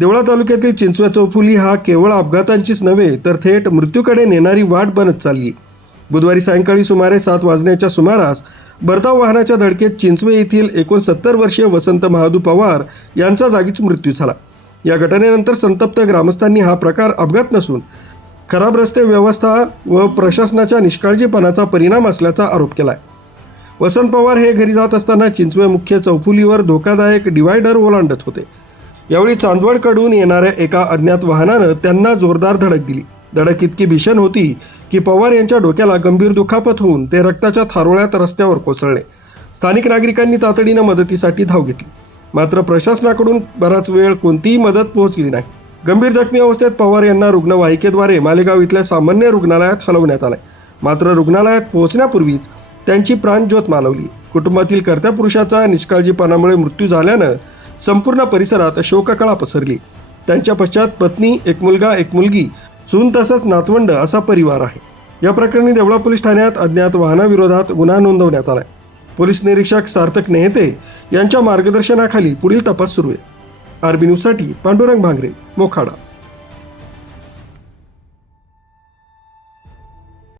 देवळा तालुक्यातील चिंचवे चौफुली हा केवळ अपघातांचीच नव्हे तर थेट मृत्यूकडे नेणारी वाट बनत चालली. बुधवारी सायंकाळी सुमारे 7 वाजण्याच्या सुमारास भरधाव वाहनाच्या धडकेत चिंचवे येथील 69 वर्षीय वसंत महादू पवार यांचा जागीच मृत्यू झाला. या घटनेनंतर संतप्त ग्रामस्थांनी हा प्रकार अपघात नसून खराब रस्ते व्यवस्था व प्रशासनाच्या निष्काळजीपणाचा परिणाम असल्याचा आरोप केला आहे. वसंत पवार हे घरी जात असताना चिंचवे मुख्य चौफुलीवर धोकादायक डिवायडर ओलांडत होते. यावेळी चांदवडकडून येणाऱ्या एका अज्ञात वाहनानं त्यांना जोरदार धडक दिली. धडक इतकी भीषण होती की पवार यांच्या डोक्याला गंभीर दुखापत होऊन ते रक्ताच्या थारोळ्यात रस्त्यावर कोसळले. स्थानिक नागरिकांनी तातडीनं मदतीसाठी धाव घेतली, मात्र प्रशासनाकडून बराच वेळ कोणतीही मदत पोहोचली नाही. गंभीर जखमी अवस्थेत पवार यांना रुग्णवाहिकेद्वारे मालेगाव इथल्या सामान्य रुग्णालयात हलवण्यात आले. मात्र रुग्णालयात पोहोचण्यापूर्वीच त्यांची प्राणज्योत मालवली. कुटुंबातील कर्त्या पुरुषाचा निष्काळजीपणामुळे मृत्यू झाल्यानं संपूर्ण परिसरात शोककळा पसरली. त्यांच्या पश्चात पत्नी, एक मुलगा, एक मुलगी, सून तसंच नातवंड असा परिवार आहे. या प्रकरणी देवळा पोलीस ठाण्यात अज्ञात वाहनाविरोधात गुन्हा नोंदवण्यात आला. पोलीस निरीक्षक सार्थक नेहते यांच्या मार्गदर्शनाखाली पुढील तपास सुरू आहे. आरबी न्यूजसाठी पांडुरंग भांगरे, मोखाडा.